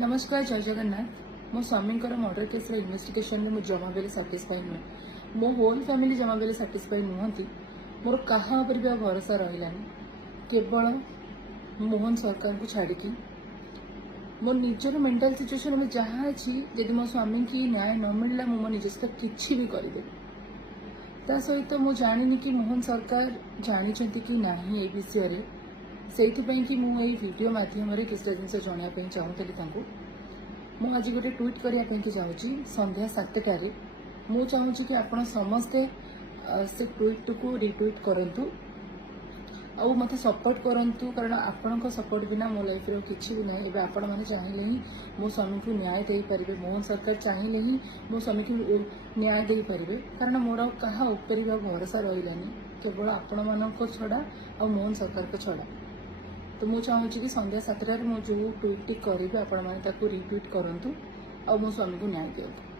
नमस्कार जय जगन्नाथ मो स्वामी मर्डर केस इन्वेस्टिगेशन में मुझे जमा बेले साटिस्फाई नुहे मो होल फैमिली जमा बेले साटिस्फाई नुहति मोर कहा भी भरोसा रही केवल मोहन सरकार को छाड़ी मो निजर मेंटल सिचुएशन में जहाँ अच्छी जदि मो स्वामी की न्याय न मिलला मो निज सहित किसी भी करदेवी ता सहित मु जानी कि मोहन सरकार जानते कि ना ये विषय से कि मुझे वीडियो मध्यम किसी जिन जानवाई चाहूली आज गोटे ट्वीट करने चाहूँगी संध्या 7टारे मु चाहूँगी कि आपण समस्ते से ट्वीट को रिट्वीट करूँ आ मत सपोर्ट करूँ कारण आपण सपोर्ट बिना मो लाइफ किसी भी ना एवं आपण मैंने चाहिए ही मो स्वामी को न्याय दे पारे मोहन सरकार चाहिए ही मो स्वामी को न्याय दे पारे कारण मोर क्या उपर भरोसा रही केवल आपण मान छड़ा आ मोहन सरकार को छड़ा तो मुझे चाहूँगी कि संध्या 7टार मुझे जो ट्वीट करी आपण मैंने रिट्वीट करूँ और मो स्वामी को न्याय दिखाँ।